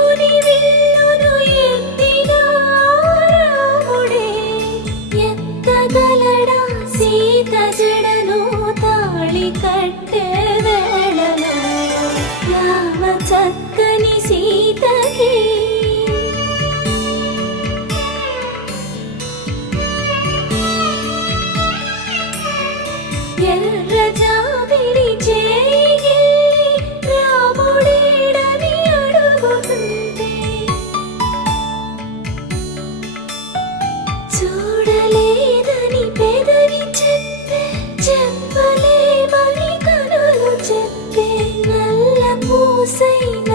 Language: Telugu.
దేవుని విల్లును ఎత్తిన రాముడే ఎత్తగలడా సీత జడను తాళి కట్టే వేళలో రామ చక్కని సీతకి ఎర్ర జాబిలి చేయి రాముడేడని అడుగుతుంటే చూడలేదని పెదవి చెప్పే చెప్పలేమని కనులు చెప్పే నల్ల పూసైన